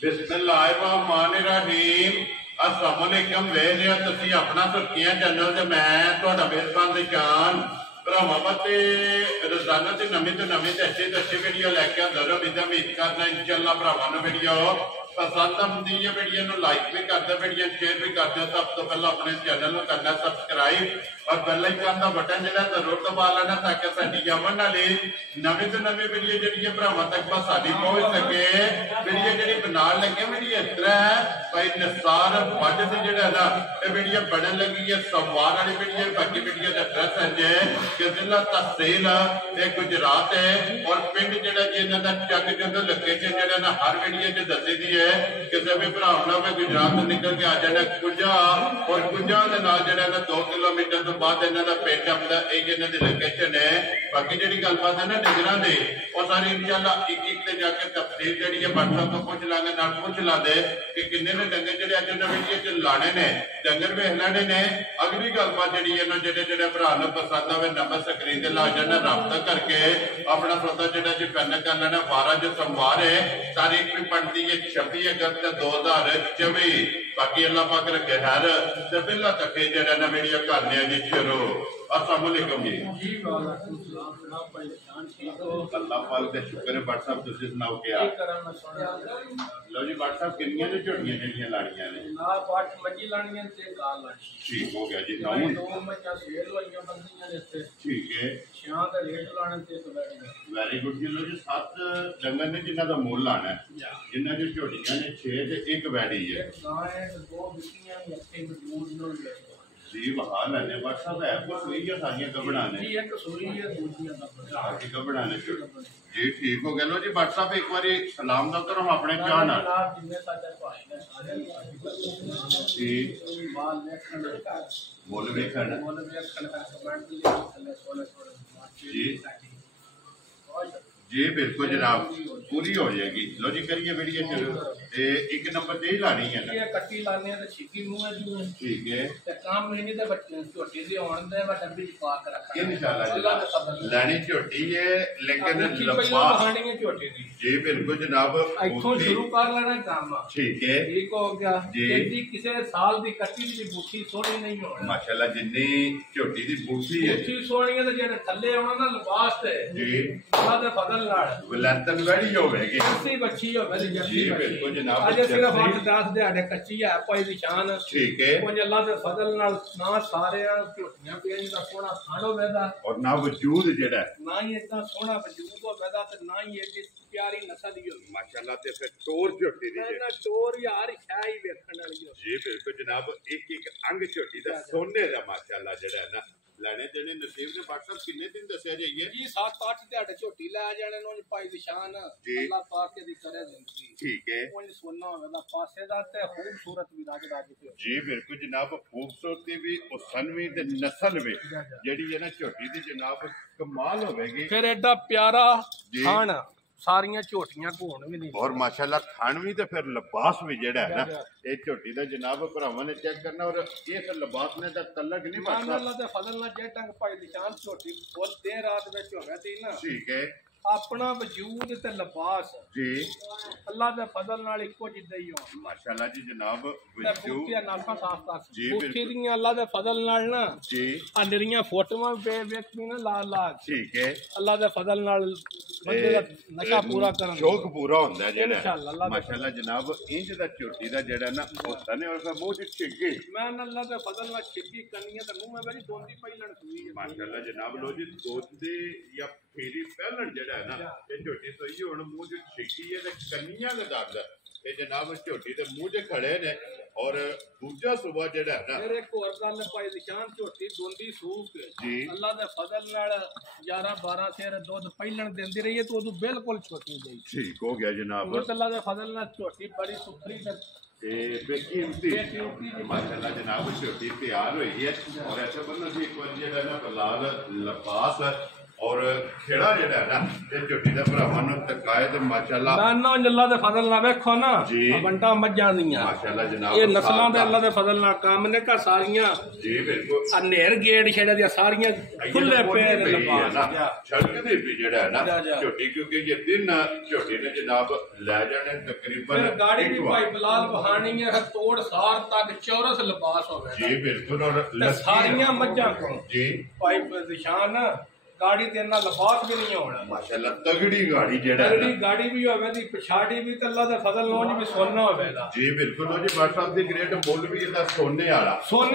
बिस्मिल्लाहिर्रहमानिर्रहीम अस्सलाम वालेकुम वे लिया तुसी अपना सुर्खियां चैनल ते मैं तुहाडा मेजबान दिशान भरावां ते रोजाना ते नवीं तो अच्छी वीडियो लैके आंदा रहां। उम्मीद करना इंशाअल्लाह भरावां नूं वीडियो पसंद आती है। वीडियो लाइक भी कर दो, वीडियो शेयर भी कर दो। सब तो पहले अपने चैनल को करना सब्सक्राइब और बेल आइकन का बटन जो जरूर दबा लेना ताकि साडी आवन वाली नवीं तो नवीं वीडियो जी भरावां तक बस साडी पहुंच सके। वीडियो जी बना लगे वीडियो इस तरह है भाई निसार बज से जो ना ये वीडियो बनने लगी है सोमवार वाली वीडियो। बाकी वीडियो का एड्रैस है जे कि जिला तहसील गुजरात है और पिंड जो इन्हों का चक जो लोकेशन जो ना हर वीडियो च दसी दी है। किसी भी भरा गुजरात तो निकल के आ जाना कुंजा और कुंजा के नाल जो 2 किलोमीटर तो बाद इन्हों का पिंड आता एक इन्हों की लोकेशन है। बाकी जी गलबात है ना डंगर की वो सारी इंशाअल्लाह एक जाके तफसील जी है व्हाट्सएप तो पूछ लांगे ना पूछ लाते कि किन्ने ने डंगर जो अज इन्होंने वीडियो च लाने ने डंगर वेख लेने ने। अगली गलबात जी जो भरा पसंद आए नंबर स्क्रीन से ला जाना रब्ता करके अपना सौदा जो करना कर लेना। 12 जो सोमवार है तारीख भी पड़ती है 26 अगस्त 2024। बाकी अल्लाह पाक रखे खैर ते पहला तक जो वीडियो करने जी शुरू। अस्सलाम वालेकुम जी। अल्लाह पाक का शुक्र है। व्हाट्सएप तुसीं सुनाओ क्या लो जी। व्हाट्सएप कितनियां ने झोटियां जड़ियां लानियां ने ना 8 मजी लानियां ते गाल लानी ठीक हो गया जी। 9 मजा सेल वालियां बंदियां ने ते ठीक है 6 का रेट लाने ते तो वेरी गुड जी। लो जी 7 डंगर ने जिन्हां दा मुल लाना है जिन्हां दी झोटियां ने 6 ते 1 वैड़ी है ना है 2 बिटियां ने अच्छे मजबूत नो जी बहा लेने। व्हाट्सएप है को सुई या सारियां कबड़ा ने जी एक सुई है दूसरी बाकी कबड़ा ने जी ठीक हो गया। लो जी व्हाट्सएप एक बार सलाम दा करो अपने क्या ना जिन्ने साडे भाई ने सारे जी माल देखण बोल देखण कमेंट जी जी बिल्कुल जनाब पूरी हो जाएगी। लो जी करिए वीडियो शुरू। एक नंबर ते ही लानी है ना ये कट्टी लाने है ते छिकी मुंह है जी ठीक है ते काम में नहीं ते बच्चे झोटी दी होण दे वा डब्बी च पा के रखा इंशाल्लाह जी लानी झोटी है लेकिन लंबा खानी है झोटी दी जी बिल्कुल जनाब इथों शुरू कर लेना काम ठीक है ठीक हो गया जी। एडी किसी साल दी कट्टी दी बूठी सोहनी नहीं होनी माशाल्लाह जिन्नी झोटी दी बूठी है बूठी सोहनी है ते जेने थल्ले आउणा ना लिबास ते जी अल्लाह दे फजल वलैतन वड़ी होवेगी अच्छी बच्ची होवेगी जी बिल्कुल जनाब। आज सिर्फ 8-10 दिहाड़े कच्ची है कोई निशान ठीक है कुछ अल्लाह दे फजल नाल ना सारे झोटियां पेज दा सोहना खाण होवेगा और ना वजूद जेड़ा ना ही इतना सोहना वजूद होवेगा ते ना ही एडी प्यारी नस्ल ही होगी माशाल्लाह। ते फिर टोर झोटी दी ना टोर यार है ही वेखण वाली जी बिल्कुल जनाब। एक अंग झोटी दा सोने दा माशाल्लाह जेड़ा है ना लाने देने नसीब ने। व्हाट्सएप कितने दिन दसया जाइए जी 7-8 दिहाड़े झोटी लै जाने नो पाई निशान अल्लाह पाक दी करे जिंदगी ठीक है कोई सोना होवेगा पासे दा ते खूबसूरत भी लागे लागे जी बिल्कुल जनाब। खूबसूरती भी और सनवी ते नस्ल भी जेडी है ना झोटी दी जनाब कमाल होवेगी। फिर एडा प्यारा खान सारियां झोटियां घोण भी नहीं और माशाल्लाह खान भी ते फिर लिबास भी जेड़ा है ना ये झोटी दा जनाब भरावां ने चेक करना और इस लिबास ने दा तलक नहीं बनता अल्लाह दे फजल नाल जे टंग पाई निशान झोटी फुल देर रात विच होवे ती ना ठीक है अपना वजूद ते लिबास जी अल्लाह दे फजल नाल इको जिद्दा ही हो माशाल्लाह जी जनाब। वजूद या नाफा साफ कर जी बुठी दी अल्लाह दे फजल नाल ना जी आ निरियां फोटोआं वेखनी ना लाल लाल ठीक है अल्लाह दे फजल नाल बंदे दा नशा पूरा करन शौक पूरा होंदा जेड़ा इंशाअल्लाह माशाल्लाह जनाब। इंज दा झोटी दा जेड़ा ना होता ने और मुंह च छिगी मैं अल्लाह दे फजल नाल छिगी कनियां ते मुंह में मेरी दोंदी पहिलन सुई माशाल्लाह जनाब। लो जी दोंदी या फेरी पहलन जेड़ा है ना ये झोटी सोई हुण मुंह च छिगी है ते कनियां दा दर्द ये जनाब झोटी दे मुंह च खड़े ने और दूजा सुबह जेड़ा है ना फिर एक और गल पाई निशान झोटी दोंदी सूक जी अल्लाह दे फजल नाल 11-12 सेर दूध पहिलन देंदी रही है तो उदू बिल्कुल छोटी गई ठीक हो गया जनाब। अल्लाह दे फजल नाल झोटी बड़ी सुथरी ते बेकीमती माशाल्लाह जनाब झोटी तैयार हुई है और ऐसे बनो जी एक बार जेड़ा ना लाल लिबास और खेड़ा जेड़ा है ना ते झोटी दे भरावां नूं तकाए ते माशाअल्लाह ना अल्लाह दे फजल नाल वेखो ना जी बंटा मज्जां दियां माशाअल्लाह जनाब ये नस्लां दे अल्लाह दे फजल नाल काम ने का सारियां जी बिल्कुल अनेर गेट छेड़े दियां सारियां खुले पे ना छलकदे भी जेड़ा है ना झोटी क्योंकि ये दिन झोटी ने जनाब ले जाने तकरीबन गाड़ी भी भाई बिलाल बहानी है तोड़ सार तक चौरस लिबास होवे जी बिल्कुल और सारियां मज्जां को जी भाई निशान गाड़ी ते इन्ना लिबास भी नहीं होना माशाअल्लाह तगड़ी गाड़ी जेड़ा तगड़ी गाड़ी भी होवे दी पिछाड़ी भी ते अल्लाह दे फजल नौज भी सोना होवेगा जी बिल्कुल जी बादशाह साहब दी ग्रेट मुੱਲ भी ਇਹਦਾ सोने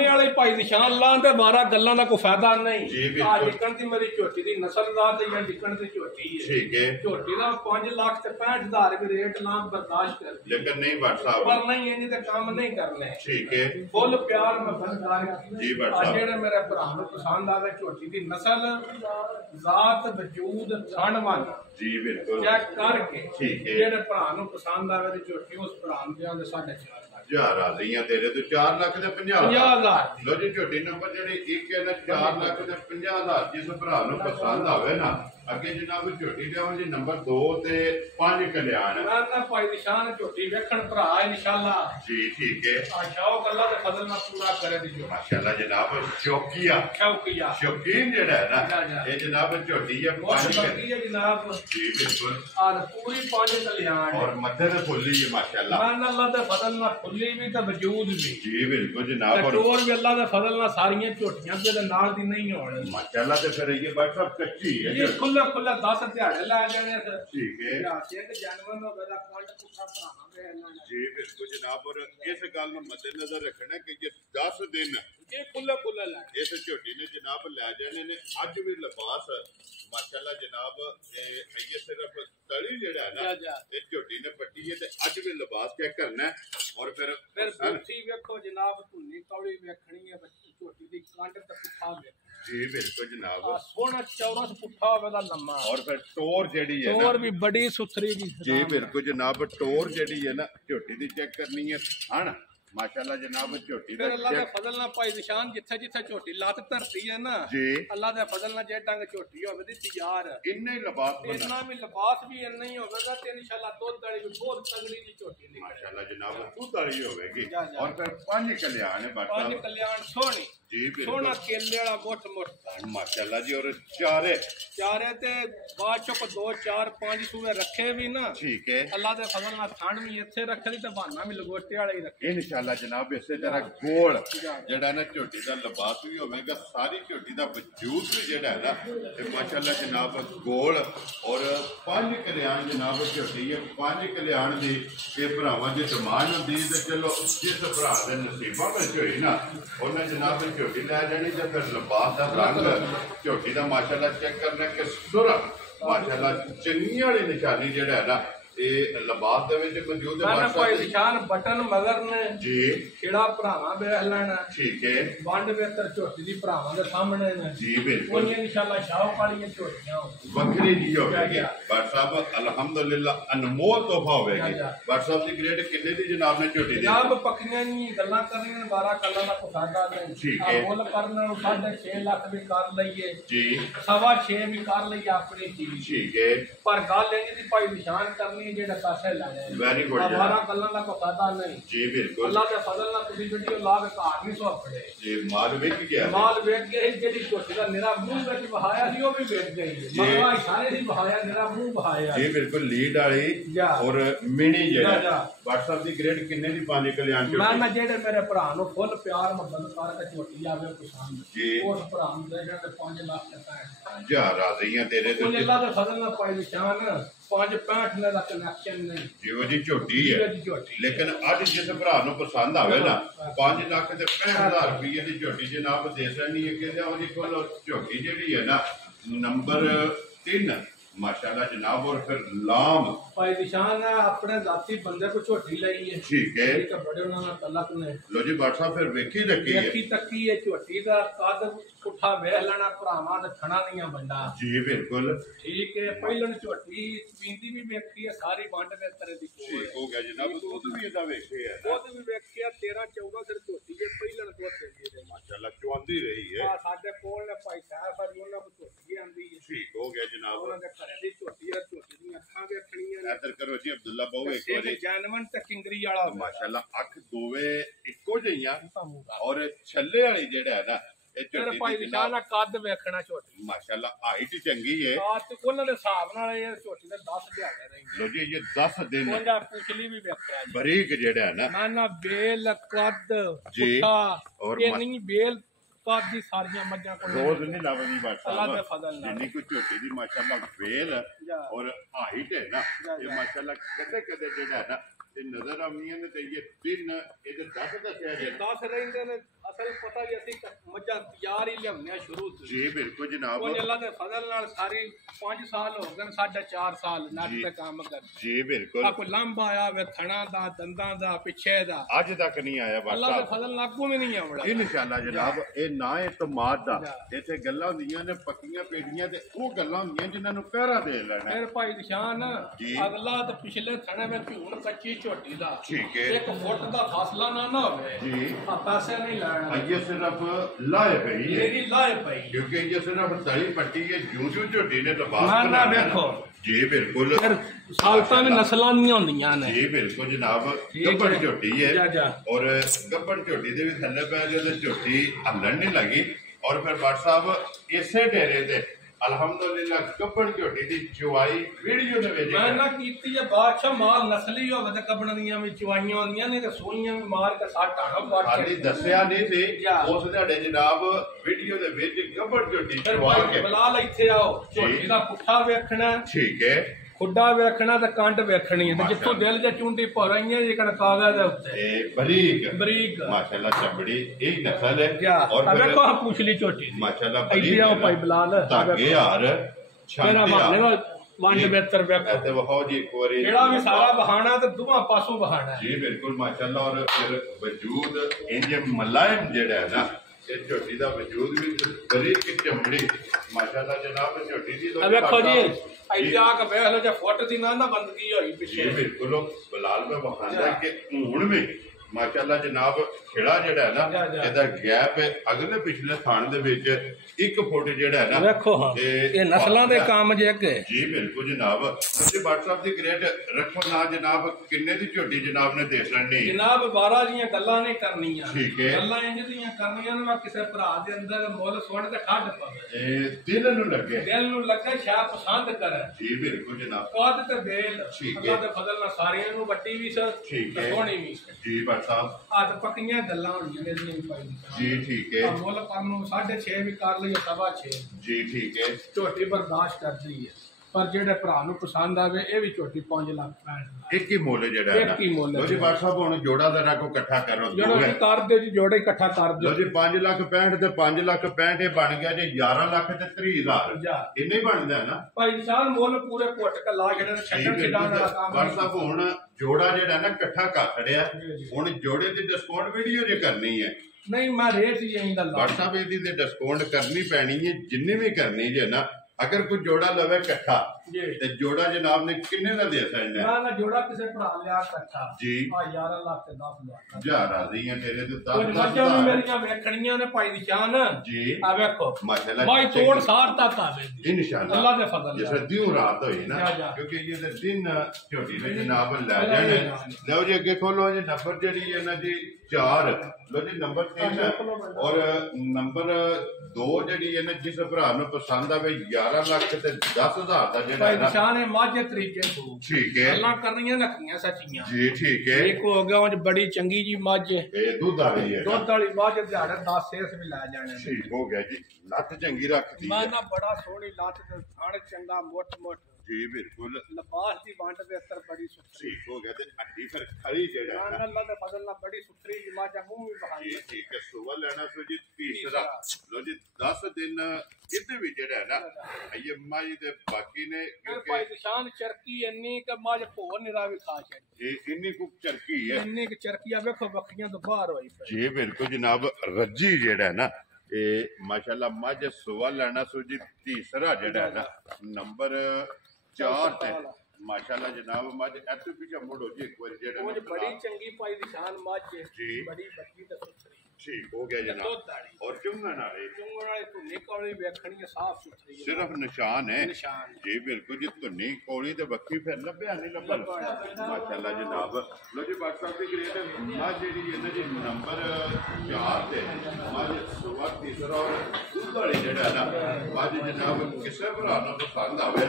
वाला भाई निशान ਲਾਂ ਤੇ 12 ਗੱਲਾਂ ਦਾ ਕੋਈ ਫਾਇਦਾ ਨਹੀਂ ਜੀ ਆ ਲਿਕਣ ਦੀ ਮੇਰੀ ਝੋਟੀ ਦੀ ਨਸਲ ਦਾ ਤੇ ਜਾਂ ਲਿਕਣ ਦੀ ਝੋਟੀ ਹੈ ਠੀਕ ਹੈ ਝੋਟੀ ਦਾ 5 ਲੱਖ ਤੇ 65000 ਵੀ ਰੇਟ ਲਾਂ ਬਰਦਾਸ਼ਤ ਕਰ लेकिन नहीं बादशाह साहब पर नहीं ਇਹਨੇ ਤੇ ਕੰਮ ਨਹੀਂ ਕਰਨੇ ठीक है ਫੁੱਲ ਪਿਆਰ ਮੈਂ ਬੰਦਾਰ ਜੀ ਬਾਦशाह ਜਿਹੜੇ ਮੇਰੇ ਭਰਾ ਨੂੰ ਪਸੰਦ ਆਵੇ ਝੋਟੀ ਦੀ ਨਸਲ ਜ਼ਾਤ वजूद थणवन जी बिल्कुल चेक करके ठीक है जेड़े भरा नूं पसंद आवे ते झोटी उस भरा नूं दे 4.5 हजार राजियां तेरे तो 4 लाख दे 50,000 लो जी झोटी नंबर जेडी एक है ना 4 लाख दे 50,000 जिस भरा नूं पसंद आवे ना अगे जनाब झोटी देवो जी नंबर 2 ते 5 कल्याण ना भाई निशान झोटी वेखण भरा इंशाअल्लाह जी ठीक है शौक अल्लाह दे फजल नाल पूरा करे दी जो माशाअल्लाह जनाब शौकिया शौकीन जेड़ा है ना ये जनाब झोटी है 5 है जनाब जी बिल्कुल और पूरी 5 कल्याण और मथे ते फुल्ली है माशाअल्लाह अल्लाह दे फजल नाल फुल्ली भी ते वजूद भी जी बिल्कुल जनाब और भी अल्लाह दे फजल नाल सारियां झोटियां दे नाल दी नहीं होण माशाअल्लाह ते फिर ये बात सब कच्ची है ये खुला 10 दिहाड़े ला जाने ठीक है जानवर नो बेला पॉइंट पुछा भरावांगे जी बिल्कुल जनाब और इस गल नु मद्देनजर रखना कि ये 10 दिन ये खुला ला इस झोटी ने जनाब ले जाने ने आज भी लिबास माशाअल्लाह जनाब ये सिर्फ तली जेड़ा है ना ये झोटी ने पट्टी है ते आज भी लिबास क्या करना है और फिर बूठी वेखो जनाब धुनी कौड़ी वेखनी है झोटी दी कांट ते पुठा वेख जी बिल्कुल जनाब सोना चौरस पुठा होवे दा लम्मा और फिर टोर जेडी है टोर भी बड़ी सुथरी जी बिल्कुल जनाब टोर जेडी है ना झोटी दी चेक करनी है हां माशाअल्लाह जनाब झोटी फिर अल्लाह दे फजल नाल भाई निशान जिथे जिथे झोटी लत धरती है ना जी अल्लाह दे फजल नाल जे डंग झोटी होवे दी तैयार इन्ने लिबास इतना भी लिबास भी इन्ना ही होवेगा ते इंशाअल्लाह दूध वाली भी बहुत तगड़ी दी झोटी निकले माशाअल्लाह जनाब दूध वाली होवेगी और फिर 5 कल्याण है बात 5 कल्याण सोनी जी बिल्कुल सोना केले वाला मोट माशाअल्लाह जी और चारे ते बाद चुप 2 4 5 सूए रखे भी ना ठीक है अल्लाह दे फजल नाल थान भी इथे रखे दी ते बहाना भी लगोटे वाले ही रखे इंशाअल्लाह जनाब इसे तरह गोल जेड़ा ना झोटी दा लिबास भी होवेगा सारी झोटी दा वजूद भी जेड़ा है ना ते माशाअल्लाह जनाब गोल और 5 कल्याण जनाब झोटी है 5 कल्याण दी ये भरावां दी डिमांड हुंदी ते चलो जिस भरा दे नसीबां विच होई ना उन्हें जनाब झोटी लै जानी ते फिर लिबास दा रंग झोटी दा माशाअल्लाह चेक करना कि सुर माशाअल्लाह चंगी वाली निशानी जेड़ा है ना ਇਹ ਲਿਬਾਸ ਦੇ ਵਿੱਚ ਮੌਜੂਦ ਹੈ ਕੋਈ ਨਿਸ਼ਾਨ ਬਟਨ ਮਗਰ ਨੇ ਜੀ ਕਿਹੜਾ ਭਰਾਵਾਂ ਵੇਖ ਲੈਣਾ ਠੀਕ ਹੈ ਵੰਡ ਵੇਤਰ ਝੋਟੀ ਦੀ ਭਰਾਵਾਂ ਦੇ ਸਾਹਮਣੇ ਨੇ ਜੀ ਬਿਲਕੁਲ ਕੋਈ ਇਨਸ਼ਾਅੱਲਾ ਸ਼ੌਕ ਵਾਲੀਆਂ ਝੋਟੀਆਂ ਵੱਖਰੀ ਜੀ ਹੋਵੇਗੀ ਬਾਟ ਸਾਹਿਬ ਅਲਹਮਦੁਲਿਲਾ ਅਨਮੋਲ ਤੋਹਫਾ ਹੋਵੇਗੀ ਬਾਟ ਸਾਹਿਬ ਦੀ ਗ੍ਰੇਡ ਕਿੰਨੇ ਦੀ ਜਨਾਬ ਨੇ ਝੋਟੀ ਦੀ ਜਨਾਬ ਪੱਕੀਆਂ ਨਹੀਂ ਗੱਲਾਂ ਕਰਨੀਆਂ 12 ਕੱਲਾਂ ਦਾ ਪੁਸਾਗਾ ਨਹੀਂ ਠੀਕ ਹੈ ਮੁੱਲ ਕਰਨ ਨੂੰ 6.5 ਲੱਖ ਵੀ ਕਰ ਲਈਏ ਜੀ 6.5 ਵੀ ਕਰ ਲਈਏ ਆਪਣੀ ਚੀਜ਼ ਠੀਕ ਹੈ ਪਰ ਗੱਲ ਇਹ ਦੀ ਭਾਈ ਨਿਸ਼ਾਨ ਕਰਨੀ जेड़ा पैसे लाने वेरी गुड 12 कल्लां दा कोई फायदा नहीं जी बिल्कुल अल्लाह दे फजल नाल तुसी वीडियो ला के घर नहीं सो पड़े जी माल वेच गया माल वेच गया जेडी छोटी दा मेरा मुंह विच बहाया सी ओ भी वेच गई मरवा सारे सी बहाया मेरा मुंह बहाया जी बिल्कुल लीड वाली और मिनी जेड़ा WhatsApp दी ग्रेड किन्ने दी 5 कल्याण मैं ना जेड़े मेरे भरा नु फुल प्यार मोहब्बत करके छोटी आवे पसंद जी उस भरा नु दे के 5 लाख टका जा राज़ियां तेरे ते अल्लाह दे फजल नाल पाई निशान 5.65 ने दा कनेक्शन नहीं जीवो जी झोटी है लेकिन अज जिस भरा नु पसंद आवे ना 5 लाख ते 65,000 रुपये दी झोटी जनाब दे सकनी है कि ओदी कोल झोटी जेडी है ना नंबर 3 माशाल्लाह जनाब और फिर लाम भाई निशान अपने जाती बंदे को झोटी लाई है ठीक है बड़े उन्होंने तलक ने लो जी WhatsApp फिर वेखी रखी है वेखी तकी है झोटी दा कद उठा वेख लेना भरावां ते खड़ा नहीं बंदा जी बिल्कुल ठीक है पहलन झोटी पींदी भी वेखी है सारी वंड दे तरह दी ठीक हो गया जनाब दूध भी इदा वेखे है दूध भी वेखिया 13 14 सिर झोटी है पहलन दूध देंदी है माशाल्लाह चुआंदी रही है हां साडे कोल ने भाई साहब पर उन्होंने को झोटी आंदी है ठीक ਅਬਦੁੱਲਾ ਬਹੁ ਇੱਕ ਵਾਰੀ ਜੈਨਵਨ ਤੇ ਕਿੰਗਰੀ ਵਾਲਾ ਮਾਸ਼ਾਅੱਲਾ ਅੱਖ ਦੋਵੇਂ ਇੱਕੋ ਜਿਹੀਆਂ ਔਰ ਛੱਲੇ ਵਾਲੀ ਜਿਹੜਾ ਹੈ ਨਾ ਇਹ ਤੇਰੇ ਭਾਈ ਦੀ ਸ਼ਾਨ ਕੱਦ ਵੇਖਣਾ ਝੋਟੀ ਮਾਸ਼ਾਅੱਲਾ ਹਾਈਟ ਚੰਗੀ ਹੈ ਤੇ ਉਹਨਾਂ ਦੇ ਹਿਸਾਬ ਨਾਲ ਇਹ ਝੋਟੀ ਦੇ 10 ਦਿਹਾੜੇ ਰਹੀ ਲੋ ਜੀ ਇਹ 10 ਦਿਨ ਉਹਦਾ ਪੁਛਲੀ ਵੀ ਵੇਖਿਆ ਜੀ ਬਰੀਕ ਜਿਹੜਾ ਹੈ ਨਾ ਨਾ ਬੇਲ ਕੱਦ ਪੁੱਠਾ ਇਹ ਨਹੀਂ ਬੇਲ ਕੱਦ ਦੀ ਸਾਰੀਆਂ ਮੱਝਾਂ ਕੋਲ ਰੋਜ਼ ਨਹੀਂ ਲਾਵਦੀ ਬਾਤ ਅੱਲਾਹ ਦੇ ਫਜ਼ਲ ਨਾਲ ਜਿੰਨੀ ਕੋਈ ਝੋਟੀ ਦੀ ਮਾਸ਼ਾਅੱਲਾ ਬੇਲ ਔਰ ਹਾਈਟ ਹੈ ਨਾ ਇਹ ਮਾਸ਼ਾਅੱਲਾ ਕਦੇ ਕਦੇ ਜਿਹੜਾ ਹੈ ਨਾ ਇਹ ਨਜ਼ਰ ਆਉਂਦੀਆਂ ਨੇ ਤੇ ਇਹ ਦਿਨ ਇਹਦੇ 10 ਦੱਸਿਆ ਗਿਆ 10 ਰਹਿੰਦੇ ਨੇ ਅਸਲ ਪਤਾ ਜੀ ਅਸੀਂ ਮੱਝਾਂ ਤਿਆਰ ਹੀ ਲਿਆਉਂਦੇ ਆ ਸ਼ੁਰੂ ਤੋਂ ਜੀ ਬਿਲਕੁਲ ਜਨਾਬ ਉਹ ਅੱਲਾਹ ਦੇ ਫਜ਼ਲ ਨਾਲ ਸਾਰੀ 5 ਸਾਲ ਹੋ ਗਏ 4.5 ਸਾਲ ਨੱਟ ਤੇ ਕੰਮ ਕਰ ਜੀ ਬਿਲਕੁਲ ਆ ਕੋਈ ਲੰਬਾ ਆਇਆ ਵੇ ਥਣਾ ਦਾ ਦੰਦਾਂ ਦਾ ਪਿੱਛੇ ਦਾ ਅੱਜ ਤੱਕ ਨਹੀਂ ਆਇਆ ਬਸ ਅੱਲਾਹ ਦੇ ਫਜ਼ਲ ਨਾਲ ਕੋਈ ਨਹੀਂ ਆਉਣਾ ਇਨਸ਼ਾਅੱਲਾ ਜਨਾਬ ਇਹ ਨਾ ਇਤਮਾਦ ਦਾ ਇੱਥੇ ਗੱਲਾਂ ਹੁੰਦੀਆਂ ਨੇ ਪੱਕੀਆਂ ਪੇੜੀਆਂ ਤੇ ਉਹ ਗੱਲਾਂ ਹੁੰਦੀਆਂ ਜਿਨ੍ਹਾਂ ਨੂੰ ਪਹਿਰਾ ਦੇ ਲੈਣਾ ਫਿਰ ਭਾਈ ਨਿਸ਼ਾਨ ਅਗਲਾ ਤੇ ਪਿਛਲੇ ਥਣੇ ਵਿੱਚ ਹੁਣ ਕੱਚੀ ਝੋਟੀ ਦਾ ਠੀਕ ਹੈ 1 ਫੁੱਟ ਦਾ ਫਾਸਲਾ ਨਾ ਹੋਵੇ ਜੀ ਆ ਪੈਸੇ ਨਹੀਂ ਲੈਣਾ ਇਹ ਸਿਰਫ ਲਾਏ ਪਈ ਹੈ ਇਹਦੀ ਲਾਏ ਪਈ ਕਿਉਂਕਿ ਇਹ ਸਿਰਫ ਤਲੀ ਪੱਟੀ ਹੈ ਜੂ ਝੋਟੀ ਨੇ ਲਬਾਸ ਨਾ ਵੇਖੋ ਜੀ ਬਿਲਕੁਲ ਸਾਲਤਾਂ ਵਿੱਚ ਨਸਲਾਂ ਨਹੀਂ ਹੁੰਦੀਆਂ ਨੇ ਜੀ ਬਿਲਕੁਲ ਜਨਾਬ ਗੱਬੜ ਝੋਟੀ ਹੈ ਔਰ ਗੱਬੜ ਝੋਟੀ ਦੇ ਵੀ ਥੱਲੇ ਪੈ ਗਿਆ ਤੇ ਝੋਟੀ ਹੱਲਣ ਨਹੀਂ ਲੱਗੀ ਔਰ ਫਿਰ ਬਾਟ ਸਾਹਿਬ ਇਸੇ ਢੇਰੇ ਤੇ ਅਲਹਮਦੁਲਿਲਾ ਗੱਬੜ ਝੋਟੀ ਦੀ ਚੁਆਈ ਵੀਡੀਓ ਦੇ ਵਿੱਚ ਮੈਂ ਨਾ ਕੀਤੀ ਹੈ ਬਾਦਸ਼ਾਹ ਮਾਲ ਨਸਲੀ ਹੋਵੇ ਤੇ ਕੱਬਣ ਦੀਆਂ ਵੀ ਚੁਆਈਆਂ ਹੁੰਦੀਆਂ ਨੇ ਤੇ ਸੋਈਆਂ ਵੀ ਮਾਰ ਕੇ ਸਾਟਾ ਨਾ ਪਾਟ ਹਾਲੀ ਦੱਸਿਆ ਨਹੀਂ ਸੀ ਉਸ ਦਿਹਾੜੇ ਜਨਾਬ ਵੀਡੀਓ ਦੇ ਵਿੱਚ ਗੱਬੜ ਝੋਟੀ ਚੁਆ ਕੇ ਬਲਾਲ ਇੱਥੇ ਆਓ ਝੋਟੀ ਦਾ ਪੁੱਠਾ ਵੇਖਣਾ ਠੀਕ ਹੈ ਖੁੱਡਾ ਵੇਖਣਾ ਤੇ ਕੰਡ ਵੇਖਣੀ ਹੈ ਤੇ ਜਿੱਥੋਂ ਦਿਲ ਦੇ ਚੁੰਡੀ ਭਰਾਈਆਂ ਜੇ ਕਣ ਕਾਗਜ਼ ਦੇ ਉੱਤੇ ਇਹ ਬਰੀਕ ਬਰੀਕ ਮਾਸ਼ਾਅੱਲਾ ਚਮੜੀ ਇਹ ਨਸਲ ਹੈ ਔਰ ਵੇਖੋ ਆ ਪੁਛਲੀ ਝੋਟੀ ਮਾਸ਼ਾਅੱਲਾ ਇੱਥੇ ਆਓ ਭਾਈ ਬਲਾਲ ਧਾਗੇ ਯਾਰ ਮੇਰਾ ਮਾਨੇ ਵੰਡ ਬਿਹਤਰ ਵੇਖੋ ਤੇ ਵਹਾਓ ਜੀ ਇੱਕ ਵਾਰੀ ਜਿਹੜਾ ਵੀ ਸਾਰਾ ਬਹਾਨਾ ਤੇ ਦੋਵਾਂ ਪਾਸੋਂ ਬਹਾਨਾ ਜੀ ਬਿਲਕੁਲ ਮਾਸ਼ਾਅੱਲਾ ਔਰ ਫਿਰ ਵਜੂਦ ਇੰਜ ਮਲਾਇਮ ਜਿਹੜਾ ਹੈ ਨਾ ਇਹ ਝੋਟੀ ਦਾ ਵਜੂਦ ਵੀ ਬਰੀਕ ਚਮੜੀ ਮਾਸ਼ਾਅੱਲਾ ਜਨਾਬ ਝੋਟੀ ਦੀ ਵੇਖੋ ਜੀ ਇੱਥੇ ਆ ਕੇ ਵੇਖ ਲਓ ਜੇ ਫੁੱਟ ਦੀ ਨਾ ਬੰਦਗੀ ਹੋਈ ਪਿੱਛੇ ਬਿਲਕੁਲ ਬਲਾਲ ਮੈਂ ਬਖਾਂਦਾ ਕਿ ਹੁਣ ਵੀ ਮਾਸ਼ਾਅੱਲਾ ਜਨਾਬ ਖੇੜਾ ਜਿਹੜਾ ਹੈ ਨਾ ਇਹਦਾ ਗੈਪ ਹੈ ਅਗਲੇ ਪਿਛਲੇ ਥਾਣ ਦੇ ਵਿੱਚ 1 ਫੁੱਟ ਜਿਹੜਾ ਹੈ ਨਾ ਵੇਖੋ ਇਹ ਨਸਲਾਂ ਦੇ ਕੰਮ ਜੇ ਅੱਗੇ ਜੀ ਬਿਲਕੁਲ ਜਨਾਬ ਤੁਸੀਂ WhatsApp ਦੀ ਗ੍ਰੇਡ ਰੱਖੋ ਨਾ ਜਨਾਬ ਕਿੰਨੇ ਦੀ ਝੋਟੀ ਜਨਾਬ ਨੇ ਦੇ ਲੈਣੀ ਜਨਾਬ 12 ਦੀਆਂ ਗੱਲਾਂ ਨਹੀਂ ਕਰਨੀਆਂ ਠੀਕ ਹੈ ਗੱਲਾਂ ਇੰਜ ਦੀਆਂ ਕਰਨੀਆਂ ਨੇ ਮੈਂ ਕਿਸੇ ਭਰਾ ਦੇ ਅੰਦਰ ਮੁੱਲ ਸੁਣ ਤੇ ਠੱਡ ਪਵੇ ਇਹ ਦਿਲ ਨੂੰ ਲੱਗੇ ਸ਼ਾਹ ਪਸੰਦ ਕਰੇ ਜੀ ਬਿਲਕੁਲ ਜਨਾਬ ਕਾਦ ਤੇ ਬੇਲ ਅੱਲਾਹ ਦੇ ਫਜ਼ਲ ਨਾਲ ਸਾਰਿਆਂ ਨੂੰ ਵੱਡੀ ਵੀ ਸੋਹਣੀ ਵੀ ਜੀ ਸਾਹਿਬ ਅੱਜ ਪੱਕੀਆਂ ਗੱਲਾਂ ਹੋਣੀਆਂ ਨੇ ਜੀ ਭਾਈ ਜੀ ਠੀਕ ਹੈ ਮੁੱਲ ਕਰਨ ਨੂੰ 6.5 ਵੀ ਕਰ ਲਈ 6.5 ਜੀ ਠੀਕ ਹੈ ਝੋਟੀ ਬਰਦਾਸ਼ਤ ਕਰਦੀ ਹੈ ਪਰ ਜਿਹੜੇ ਭਰਾ ਨੂੰ ਪਸੰਦ ਆਵੇ ਇਹ ਵੀ ਝੋਟੀ 5 ਲੱਖ 65 ਇੱਕ ਹੀ ਮੁੱਲ ਜਿਹੜਾ ਹੈ ਇੱਕ ਹੀ ਮੁੱਲ ਲੋ ਜੀ WhatsApp ਹੁਣ ਜੋੜਾ ਦਾ ਕੋ ਇਕੱਠਾ ਕਰੋ ਜਿਹੜਾ ਕਰ ਦਿਓ ਜੀ ਜੋੜਾ ਇਕੱਠਾ ਕਰ ਦਿਓ ਲੋ ਜੀ 5 ਲੱਖ 65 ਤੇ 5 ਲੱਖ 65 ਇਹ ਬਣ ਗਿਆ ਜੀ 11 ਲੱਖ ਤੇ 30,000 ਇੰਨੇ ਹੀ ਬਣਦਾ ਨਾ ਭਾਈ ਸਾਹਿਬ ਮੁੱਲ ਪੂਰੇ ਘੁੱਟ ਕੇ ਲਾ ਜਿਹੜੇ ਛੱਡਣ ਛਡਾਣ ਵਾਲਾ ਕੰਮ WhatsApp ਹੁਣ ਜੋੜਾ ਜਿਹੜਾ ਨਾ ਇਕੱਠਾ ਕਰ ਛੜਿਆ ਹੁਣ ਜੋੜੇ ਦੀ ਡਿਸਕਾਊਂਟ ਵੀਡੀਓ ਜੇ ਕਰਨੀ ਹੈ ਨਹੀਂ ਮੈਂ ਰੇਟ ਹੀ ਇਹੀ ਦਾ ਲਾ WhatsApp ਇਹਦੀ ਤੇ ਡਿਸਕਾਊਂਟ ਕਰਨੀ ਪੈਣੀ ਹੈ ਜਿੰਨੀ ਵੀ ਕਰਨੀ ਜੇ ਨਾ ਅਗਰ ਕੋਈ ਜੋੜਾ ਲਵੇ ਇਕੱਠਾ ਤੇ ਜੋੜਾ ਜਨਾਬ ਨੇ ਕਿੰਨੇ ਦਾ ਦੇ ਸਕਦਾ ਨਾ ਜੋੜਾ ਕਿਸੇ ਭਰਾ ਲਿਆ ਇਕੱਠਾ ਜੀ ਆ 11 ਲੱਖ ਤੇ 10 ਲੱਖ ਜਾ ਰਾਜ਼ੀ ਹੈ ਤੇਰੇ ਤੇ 10 ਕੁਝ ਮੱਝਾਂ ਵੀ ਮੇਰੀਆਂ ਵੇਖਣੀਆਂ ਨੇ ਭਾਈ ਦੀ ਸ਼ਾਨ ਜੀ ਆ ਵੇਖੋ ਮਾਸ਼ਾਅੱਲਾ ਭਾਈ ਤੋੜ ਸਾਰ ਤੱਕ ਆਵੇ ਇਨਸ਼ਾਅੱਲਾ ਅੱਲਾਹ ਦੇ ਫਜ਼ਲ ਜੇ ਸਰਦੀੋਂ ਰਾਤ ਹੋਈ ਨਾ ਕਿਉਂਕਿ ਇਹ ਦਿਨ ਝੋਟੀ ਨੇ ਜਨਾਬ ਲੈ ਜਾਣੇ ਲਓ ਜੀ ਅੱਗੇ ਖੋਲੋ ਜੀ ਨੰਬਰ ਜਿਹੜੀ ਹੈ ਨਾ ਜੀ 4 ਲਓ ਜੀ ਨੰਬਰ 3 ਔਰ ਨੰਬਰ 2 ਜਿਹੜੀ ਹੈ ਨਾ ਜਿਸ ਭਰਾ ਨੂੰ ਪਸੰਦ ਆਵੇ 11 ਲੱਖ ਤੇ 10,000 ਦਾ ਜਿਹੜਾ ਭਾਈ ਨਿਸ਼ਾਨ ਹੈ ਮਾਝੇ ਤਰੀਕੇ ਤੋਂ ਠੀਕ ਹੈ ਗੱਲਾਂ ਕਰਨੀਆਂ ਨੱਕੀਆਂ ਸੱਚੀਆਂ ਜੀ ਠੀਕ ਹੈ ਇੱਕ ਹੋ ਗਿਆ ਉਹ ਬੜੀ ਚੰਗੀ ਜੀ ਮੱਝ ਇਹ ਦੁੱਧ ਵਾਲੀ ਹੈ ਦੁੱਧ ਵਾਲੀ ਮੱਝ ਦਿਹਾੜੇ 10 ਸੇਸ ਵੀ ਲੈ ਜਾਣੇ ਠੀਕ ਹੋ ਗਿਆ ਜੀ ਲੱਤ ਚੰਗੀ ਰੱਖਦੀ ਮੈਂ ਨਾ ਬੜਾ ਸੋਹਣੀ ਲੱਤ ਤੇ ਥਣ ਚੰਗਾ ਮੁੱਠ ਜੀ ਬਿਲਕੁਲ ਲਿਬਾਸ ਦੀ ਵੰਡ ਦੇ ਅੰਦਰ ਬੜੀ ਸੁਥਰੀ ਠੀਕ ਹੋ ਗਿਆ ਤੇ ਅੱਡੀ ਫਿਰ ਖੜੀ ਜਿਹੜਾ ਨਾ ਅੱਲਾਹ ਦੇ ਫਜ਼ਲ ਨਾਲ ਬੜੀ ਸੁਥਰੀ ਜਮਾਜਾ ਮੂੰਹ ਵੀ ਬਹਾਈ ਠੀਕ ਹੈ ਸੁਬਹ ਲੈਣਾ ਸੋ ਜੀ ਤੀਸਰਾ ਲੋ ਜੀ 10 ਦਿਨ ਇਹਦੇ ਵੀ ਜਿਹੜਾ ਨਾ ਇਹ ਮਾਈ ਦੇ ਬਾਕੀ ਨੇ ਭਾਈ ਨਿਸ਼ਾਨ ਚਰਕੀ ਇੰਨੀ ਕਿ ਮੱਝ ਭੋਰ ਨਿਰਾ ਵੀ ਖਾ ਛੱਡੀ ਇਹ ਇੰਨੀ ਕੁ ਚਰਕੀ ਹੈ ਇੰਨੀ ਕਿ ਚਰਕੀ ਆ ਵੇਖੋ ਬੱਕਰੀਆਂ ਤੋਂ ਬਾਹਰ ਹੋਈ ਜੀ ਬਿਲਕੁਲ ਜਨਾਬ ਰੱਜੀ ਜਿਹੜਾ ਨਾ ਇਹ ਮਾਸ਼ਾਅੱਲਾ ਮੱਝ ਸੁਬਹ ਲੈਣਾ ਸੋ ਜੀ ਤੀਸਰਾ ਜਿਹੜਾ ਨਾ ਨੰਬਰ 4 ਤੇ ਮਾਸ਼ਾਅੱਲਾ ਜਨਾਬ ਮੱਝ ਐਤੂ ਪਿੱਛੇ ਮੁੜੋ ਜੀ ਇੱਕ ਵਾਰ ਜਿਹੜਾ ਉਹ ਬੜੀ ਚੰਗੀ ਭਾਈ ਦੀ ਸ਼ਾਨ ਮੱਝ ਜੀ ਬੜੀ ਬੱਚੀ ਤੇ ਸੁਥਰੀ ठीक हो गया जनाब। दुध वाली और चुंगन वाले धुन्नी कौली वेखनी साफ सुथरी सिर्फ निशान है निशान जी बिल्कुल जी। धुन्नी कौली तो बक्खी फिर लभ्या नहीं लभन माशाअल्लाह जनाब। लो जी बात साहब की ग्रेड मझ जी इन्हां दी नंबर 4 ते मझ सुबह तीसरा और दूध वाली जेड़ा ना मझ जनाब किसी भरा नूं पसंद आवे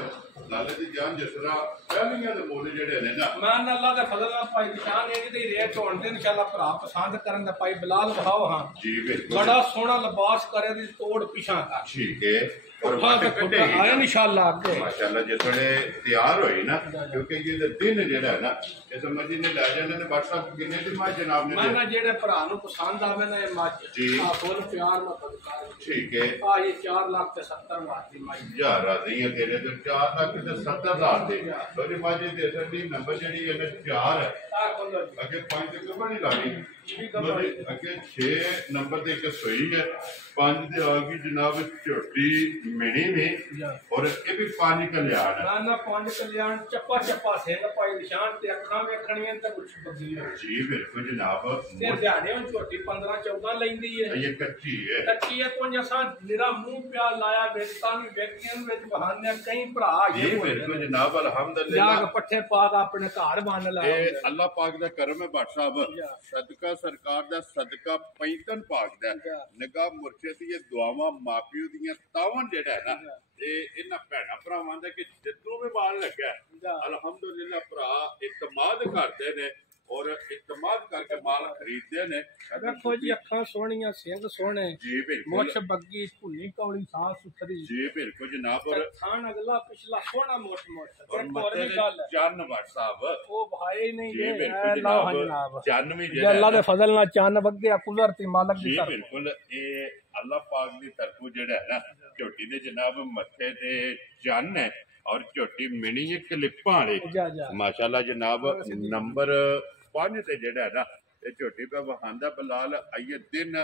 लाले दी जान जिस तरह पहलियां दे मोल जेड़े ने ना मान अल्लाह दे फजल नाल भाई निशान ये दी रेट होण दे इंशाअल्लाह भरा पसंद करन दा भाई बिलाल वहाओ हां जी बिल्कुल बड़ा सोहना लिबास करे दी तोड़ पिछा का ठीक है। और आए इंशाअल्लाह आगे माशाअल्लाह जिसले तैयार होई ना क्योंकि ये दिन जेड़ा है ना ये समझ ने ला जाने ने WhatsApp किने दी मां जनाब ने मैं जेड़े भरा नु पसंद आवे ना ये मज जी आ फुल प्यार ना बदकार ठीक है। आ ये 4,70,000 दी माई जा राजी है तेरे तो 4,70,000 दे तो जी मां जी दे सकदी नंबर जेडी है 4 है आ कोलो अगे 5 तक बनी लानी अगे 6 नंबर ते एक सोई है 5 ते आ गई जनाब छोटी मिनी में और ये भी 5 कल्याण है ना 5 कल्याण चप्पा चप्पा सिंह भाई निशान ते अखां वेखणियां ते कुछ बदली जी बिल्कुल जनाब। ते ध्याने हुन छोटी 15-14 लैंदी है ये कच्ची है कच्ची है तो असा निरा मुंह प्या लाया वेचता भी व्यक्तियों विच बहाने कई भरा जी बिल्कुल जनाब अल्हम्दुलिल्लाह जाग पट्ठे पाक अपने घर बन ला अल्लाह पाक दा करम है बाट साहब सदका सरकार दा सदका पैतन पाक दा निगाह मुर्शिद दी दुआवां मापियो दी तावन जेड़ा है ना ये इन्हां भैणां भरावां दा कि जिद्दों भी माल लगा अल्हम्दुलिल्लाह भरा इतमाद करदे ने और इतमाद करके माल खरीदते ने। देखो जी अखां सोहणियां सिंह सोहणे जी बिल्कुल मुछ बग्गी भुनी कौली साफ सुथरी जी बिल्कुल जनाब। और थान अगला पिछला सोहना मोट मोट और मथे दे चन्न बाट साहब ओ भाई नहीं जी ये बिल्कुल जनाब चन्न भी ये अल्लाह दे फजल नाल चन्न बग्गे कुदरती मालक दी जी तरफ बिल्कुल ये अल्लाह पाक दी तरफों जेड़ा है ना झोटी दे जनाब मथे ते चन्न है और झोटी मिनी क्लिपां वाले माशाअल्लाह जनाब नंबर 5 ते जेड़ा है ना ये झोटी पे वहांदा बिलाल आइए दिन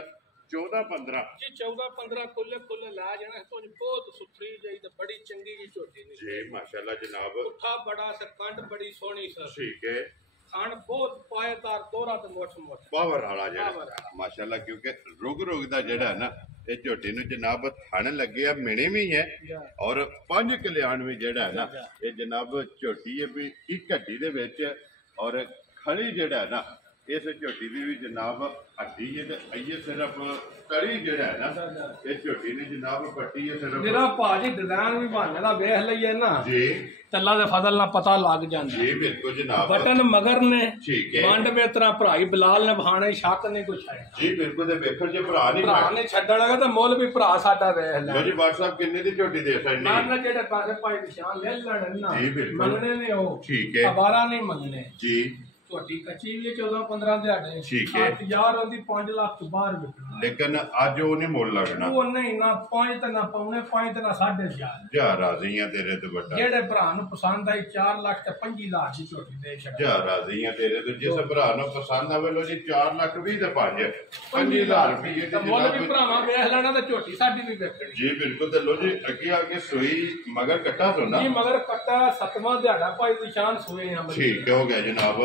14-15 जी 14-15 खुले खुले ला जाना तो बहुत सुथरी जाई ते बड़ी चंगी जी झोटी ने जी माशाअल्लाह जनाब। उठा बड़ा से कंड बड़ी सोहनी सर ठीक है। खान बहुत पायदार दोरा ते मोट मोट पावर वाला जेड़ा माशाअल्लाह क्योंकि रुग दा जेड़ा है ना ये झोटी नु जनाब थन लगे आ मिनी भी है और 5 कल्याण भी जेड़ा है ना ये जनाब झोटी है भी एक हड्डी दे विच और खड़ी जेड़ा है ना इस झोटी दी भी जनाब हड्डी है आइए सिर्फ कड़ी जेड़ा है ना ये झोटी ने जनाब पट्टी है सिर्फ मेरा भाजी डिजाइन भी बहाने दा वेख लईए ना जी तल्ला दे फजल ना पता लग जांदा जी बिल्कुल जनाब। बटन मगर ने ठीक है मंड बेतरा भराई बिलाल ने बहाने शक नहीं कुछ है जी बिल्कुल ते वेखण जे भरा ने छड्डण लगा ते मोल भी भरा साडा वेख ले जी बात साहब किन्ने दी झोटी दे सकदे ना ना जेड़े पासे भाई निशान ले लण ना जी बिल्कुल मंगने ने ओ ठीक है अबारा नहीं मंगने जी छोटी कच्ची भी 14-15 दिहाड़े ठीक है यार ओदी 5 लाख तो बाहर बिकना लेकिन आज वो नहीं मोल लगना वो नहीं ना 5 ते ना पौने 5 ते ना 4.5 जा राजी हैं तेरे तो बटा जेड़े भरा नु पसंद आई 4 लाख ते 25 लाख दी छोटी दे छड़ा जा राजी हैं तेरे तो जिस भरा नु पसंद आवे लो जी 4 लाख 20 ते 5,000 रुपये ते मोल भी भरावा वेख लेना ते छोटी साडी भी वेखणी जी बिल्कुल ते लो जी अगे आगे सोई मगर कट्टा तो ना जी मगर कट्टा 7वां दिहाड़ा भाई निशान सोए हैं ठीक हो गया जनाब।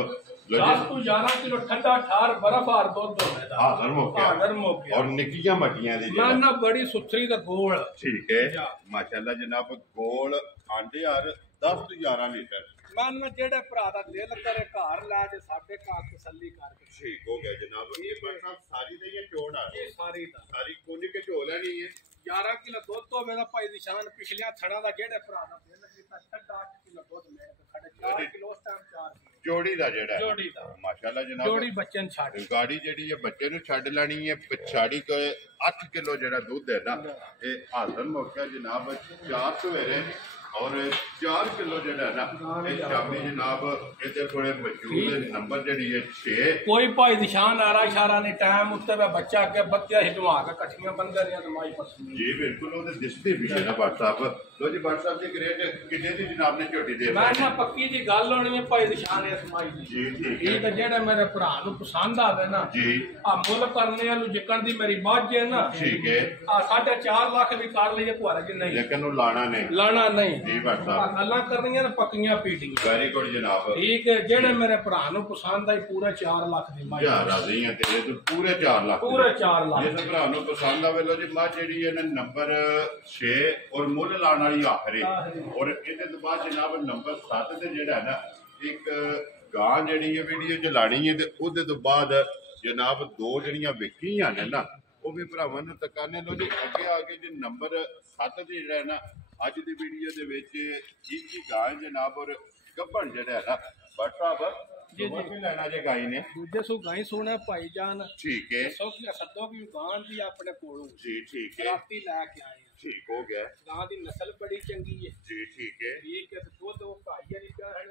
10 to 11 किलो ठंडा ठार बर्फार दूध होने दा हाज़र हो गया और निक्कियां मटियां दी ना ना बड़ी सुथरी ते गोल ठीक है माशाल्लाह जनाब गोल आंडे और 10 to 11 लीटर मन जेड़े भरा दा दिल करे घर ला के साडे घर तसल्ली करके ठीक हो गया जनाब। ये मतलब सारी नहीं है चोड़ आ ये सारी कोनी के झोल नहीं है 11 किलो दूध तो मेरा भाई निशान पिछलियां थड़ा दा जेड़े भरा दा दिल कीता 8 किलो दूध मेरे को खड़े 4 किलो उस टाइम 4 किलो जोड़ी दा जेड़ा जोड़ी दा माशाल्लाह जनाब जोड़ी बच्चे ने छाड़ गाड़ी जेड़ी है बच्चे नु छड़ लेनी है पिछाड़ी को 8 किलो जेड़ा दूध है ना ये हाज़र हो गया जनाब 4 सवेरे और 4 किलो जेड़ा ना ये शामी जनाब इधर थोड़े मौजूद नंबर जेडी है 6 कोई भाई निशान आरा इशारा नहीं टाइम उत्ते वे बच्चा के बच्चा हिटवा के कठियां बंदे रिया दमाई पसंद जी बिल्कुल वो दिसती भी है ना बात साहब लो जी भट्ट साहब जी ग्रेट कितने दी जनाब ने झोटी दे मैं ना पक्की जी गल होनी है भाई निशान इस्माइल जी ठीक है जेड़ा मेरे भरा नु पसंद आवे ना जी आ मुल करने वालू जिकन दी मेरी मौज है ना ठीक है आ 4.5 लाख भी कर लईए कुआरा जी नहीं लेकिन वो लाना नहीं जी भट्ट साहब गल्लां करनियां ते पक्कियां पीटियां वेरी गुड जनाब ठीक है जेड़े मेरे भरा नु पसंद आई पूरे 4 लाख दी मौज यार राजी है तेरे तो पूरे 4 लाख पूरे 4 लाख जिस भरा नु पसंद आवे लो जी मां जेड़ी है ना नंबर 6 और मुल लाने वाली आखिरी और ਇਹਦੇ ਤੋਂ ਬਾਅਦ ਜਨਾਬ ਨੰਬਰ 7 ਤੇ ਜਿਹੜਾ ਹੈ ਨਾ ਇੱਕ ਗਾਂ ਜਿਹੜੀ ਹੈ ਵੀਡੀਓ ਚ ਲਾਣੀ ਹੈ ਤੇ ਉਹਦੇ ਤੋਂ ਬਾਅਦ ਜਨਾਬ 2 ਜਿਹੜੀਆਂ ਵਿਕੀਆਂ ਨੇ ਨਾ ਉਹ ਵੀ ਭਰਾਵਾਂ ਨੂੰ ਤਕਾਨੇ ਲੋ ਜੀ ਅੱਗੇ ਆ ਕੇ ਜੇ ਨੰਬਰ 7 ਤੇ ਜਿਹੜਾ ਹੈ ਨਾ ਅੱਜ ਦੀ ਵੀਡੀਓ ਦੇ ਵਿੱਚ ਇੱਕ ਹੀ ਗਾਂ ਜਨਾਬ ਔਰ ਗੱਭਣ ਜਿਹੜਾ ਹੈ ਨਾ ਭੱਟ ਸਾਹਿਬ जी जी लेना जे गाय ने दूजे सो गाय सोना भाईजान ठीक है सो की सदो की गां दी अपने कोलों जी ठीक है राती लेके आए ठीक हो गया गां दी नस्ल बड़ी चंगी है जी ठीक है तो दो भाई दी कहन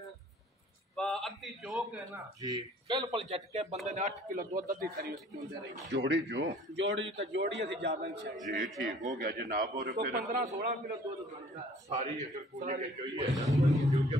बा अद्धी जोक है ना जी बिल्कुल झटके बंदे ने 8 किलो दूध अद्धी खरी उस चुंदे रही जोड़ी तो जोड़ी असि ज्यादा नहीं चाहिए जी ठीक हो गया जनाब और तो फिर 15-16 किलो दूध बनता है सारी एक पूरी के चाहिए क्योंकि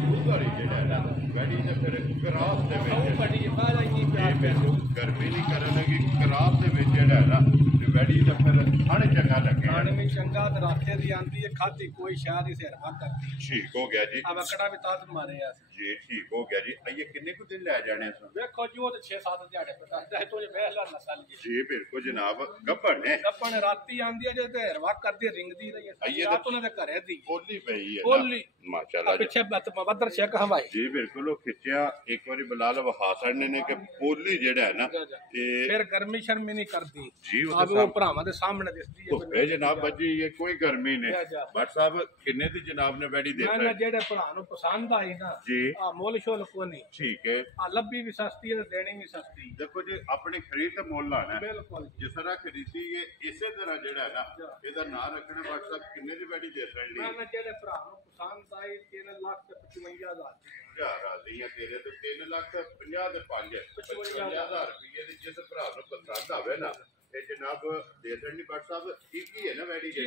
दूध वाली जेड़ा ना गाड़ी ने फिर क्रास दे ਉਹ ਬੜੀ ਬਾਹਰ ਆਈ ਪਿਆ गर्मी नहीं करन लगी क्रास दे विच जेड़ा ना ते गाड़ी ने फिर खाने चंगा लगे खाने में चंगा ते राते दी आंदी है खाती कोई शायद इसे हरवा करती ठीक हो गया जी अब अकड़ा भी तात मारे आ जी ठीक हो गया जी आइए कितने को दिन ले जाने सो देखो जी वो तो 6-7 दिहाड़े पता है तो ये पहला नस्ल जी बिल्कुल जनाब गब्बन है गब्बन राती आंदी है जे ते हरवा करदी रिंगदी रही है रात उन्हें ते घरे दी ओली पई है ओली माशाल्लाह पीछे बदर शेक हवाई जी बिल्कुल वो खिंचिया एक बारी बिलाल वहा सड़ने ने कि ओली जेड़ा है ना ते फिर गर्मी शर्मी नहीं करती जी अब वो भरावां दे सामने दिसदी है तो जनाब बजी ये कोई गर्मी नहीं भट्ट साहब किन्ने दी जनाब ने बैठी देख मैं जेड़े भरा नु पसंद आई ना जी आ मोल शोल को नहीं ठीक है आ लब्बी भी सस्ती है देनी भी सस्ती देखो जी अपनी खरीद ते मोल लाना है बिल्कुल जिस तरह खरीदी है इसे तरह जेड़ा है ना एदा नाम रखना भट्ट साहब किन्ने दी बैठी दे सकदी मैं जेड़े भरा नु पसंद आई 3,55,000 राजी है तेरे तो 3,50,000 ते 55,000 रुपये दी जिस भरा नु पसंद आवे ना ये जनाब दे सकदी भट्ट साहब एक ही है ना बैठी जी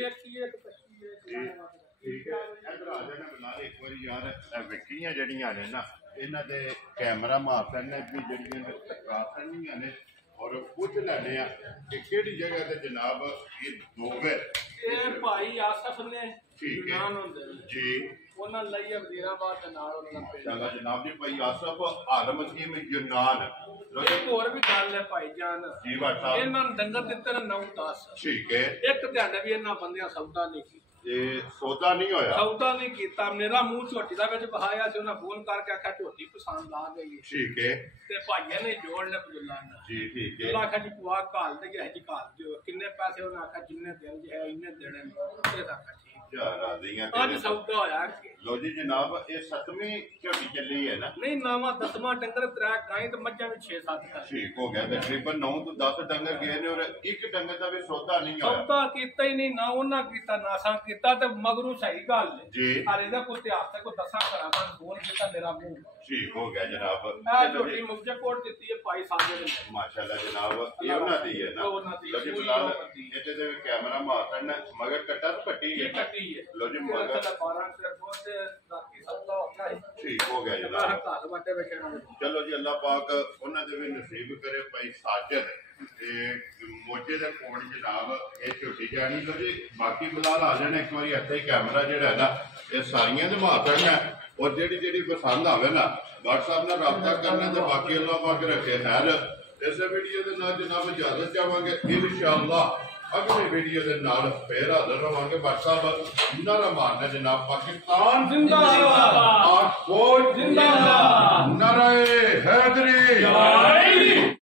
ठीक है इधर आ जाना बिलाल एक बार यार विक्कियां जड़ियां ने ना इन्हां दे कैमरा मारन ने भी जड़ियां टका करनियां ने और कुछ लेने कि केड़ी जगह ते जनाब ये दोवे ए भाई आसफ ने ठीक है जी ਉਹਨਾਂ ਲਈ ਵਜ਼ੀਰਾਬਾਦ ਦੇ ਨਾਲ ਉਹਨਾਂ ਦਾ ਚੰਗਾ ਜਨਾਬ ਜੀ ਭਾਈ ਆਸਫ ਆਲਮ ਕੀ ਮੈਂ ਯੂਨਾਨ ਇੱਕ ਹੋਰ ਵੀ ਗੱਲ ਹੈ ਭਾਈ ਜਾਨ ਜੀ ਭੱਟ ਸਾਹਿਬ ਇਹਨਾਂ ਨੂੰ ਡੰਗਰ ਦਿੱਤੇ ਨੇ 9-10 ਠੀਕ ਹੈ ਇੱਕ ਧਿਆਨ ਵੀ ਇਹਨਾਂ ਬੰਦਿਆਂ ਸੌਦਾ ਨਹੀਂ ਕੀਤਾ ਇਹ ਸੌਦਾ ਨਹੀਂ ਹੋਇਆ ਸੌਦਾ ਨਹੀਂ ਕੀਤਾ ਮੇਰਾ ਮੂੰਹ ਝੋਟੀ ਦਾ ਵਿੱਚ ਬਹਾਇਆ ਸੀ ਉਹਨਾਂ ਫੋਨ ਕਰਕੇ ਆਖਿਆ ਝੋਟੀ ਪਸੰਦ ਆ ਗਈ ਠੀਕ ਹੈ ਤੇ ਭਾਈਆਂ ਨੇ ਜੋੜ ਲੈ ਬੁੱਲਾ ਨਾਲ ਜੀ ਠੀਕ ਹੈ ਉਹਨਾਂ ਆਖਿਆ ਜੀ ਪੁਆ ਘਾਲ ਦੇ ਗਿਆ ਜੀ ਘਾਲ ਦਿਓ ਕਿੰਨੇ ਪੈਸੇ ਉਹਨਾਂ ਆਖਿਆ ਜਿੰਨੇ ਦਿਨ ਹੈ ਇੰਨੇ ਦੇਣੇ ਨੇ ਤੇ ਆਖਿਆ ਅੱਜ ਸੌਦਾ ਹੋਇਆ ਲੋ ਜੀ ਜਨਾਬ ਇਹ 7ਵੀਂ ਝੋਟੀ ਚੱਲੀ ਹੈ ਨਾ ਨਹੀਂ ਨਾਵਾਂ 10ਵਾਂ ਡੰਗਰ ਤਰਾ ਗਾਂ ਤੇ ਮੱਝਾਂ ਵੀ 6-7 ਹੈ ਠੀਕ ਹੋ ਗਿਆ ਤਕਰੀਬਨ 9 ਤੋਂ 10 ਡੰਗਰ ਗਏ ਨੇ ਔਰ ਇੱਕ ਡੰਗਰ ਦਾ ਵੀ ਸੌਦਾ ਨਹੀਂ ਹੋਇਆ ਸੌਦਾ ਕੀਤਾ ਹੀ ਨਹੀਂ ਨਾ ਉਹਨਾਂ ਕੀਤਾ ਨਾ ਸਾਂ ਕੀਤਾ ਤੇ ਮਗਰੂ ਸਹੀ ਗੱਲ ਹੈ ਜੀ ਅਰੇ ਦਾ ਕੋਈ ਇਤਿਹਾਸ ਤੇ ਕੋਈ ਦੱਸਾਂ ਕਰਾਵਾਂ ਬੋਲ ਕੀਤਾ ਮੇਰਾ ਮੂੰਹ ਠੀਕ ਹੋ ਗਿਆ ਜਨਾਬ ਇਹ ਝੋਟੀ ਮੁਕਜਾ ਕੋਟ ਦਿੱਤੀ ਹੈ ਭਾਈ ਸਾਹਿਬ ਨੇ ਮਾਸ਼ਾਅੱਲਾ ਜਨਾਬ ਇਹ ਉਹਨਾਂ ਦੀ ਹੈ ਨਾ ਲੋ ਜੀ ਬਿਲਾਲ ਇਹਦੇ ਦੇ ਕੈਮਰਾ ਮਾਰਨ ਮਗਰ ਕੱਟਾ ਪੱਟੀ ਹੈ लो जी मगर 12 से बहुत राती सौदा होता है ठीक हो गया जनाब चलो जी अल्लाह पाक उन्हां दे भी नसीब करे भाई साजिद ते मोजे दे कोण जनाब ये झोटी जानी लो जी बाकी बिलाल आ जाने एक बार इत्थे कैमरा जेड़ा है ना ये सारियां दे मातन है और जेड़ी पसंद आवे ना WhatsApp नाल राबता करना ते बाकी अल्लाह पाक रखे खैर इस वीडियो दे नाल जनाब इजाजत चाहांगे इंशाअल्लाह अगली वीडियो के नाल फिर हाजिर रहांगे भट्ट साहब नारा मारना जनाब पाकिस्तान जिंदाबाद और फौज जिंदाबाद नारे हैदरी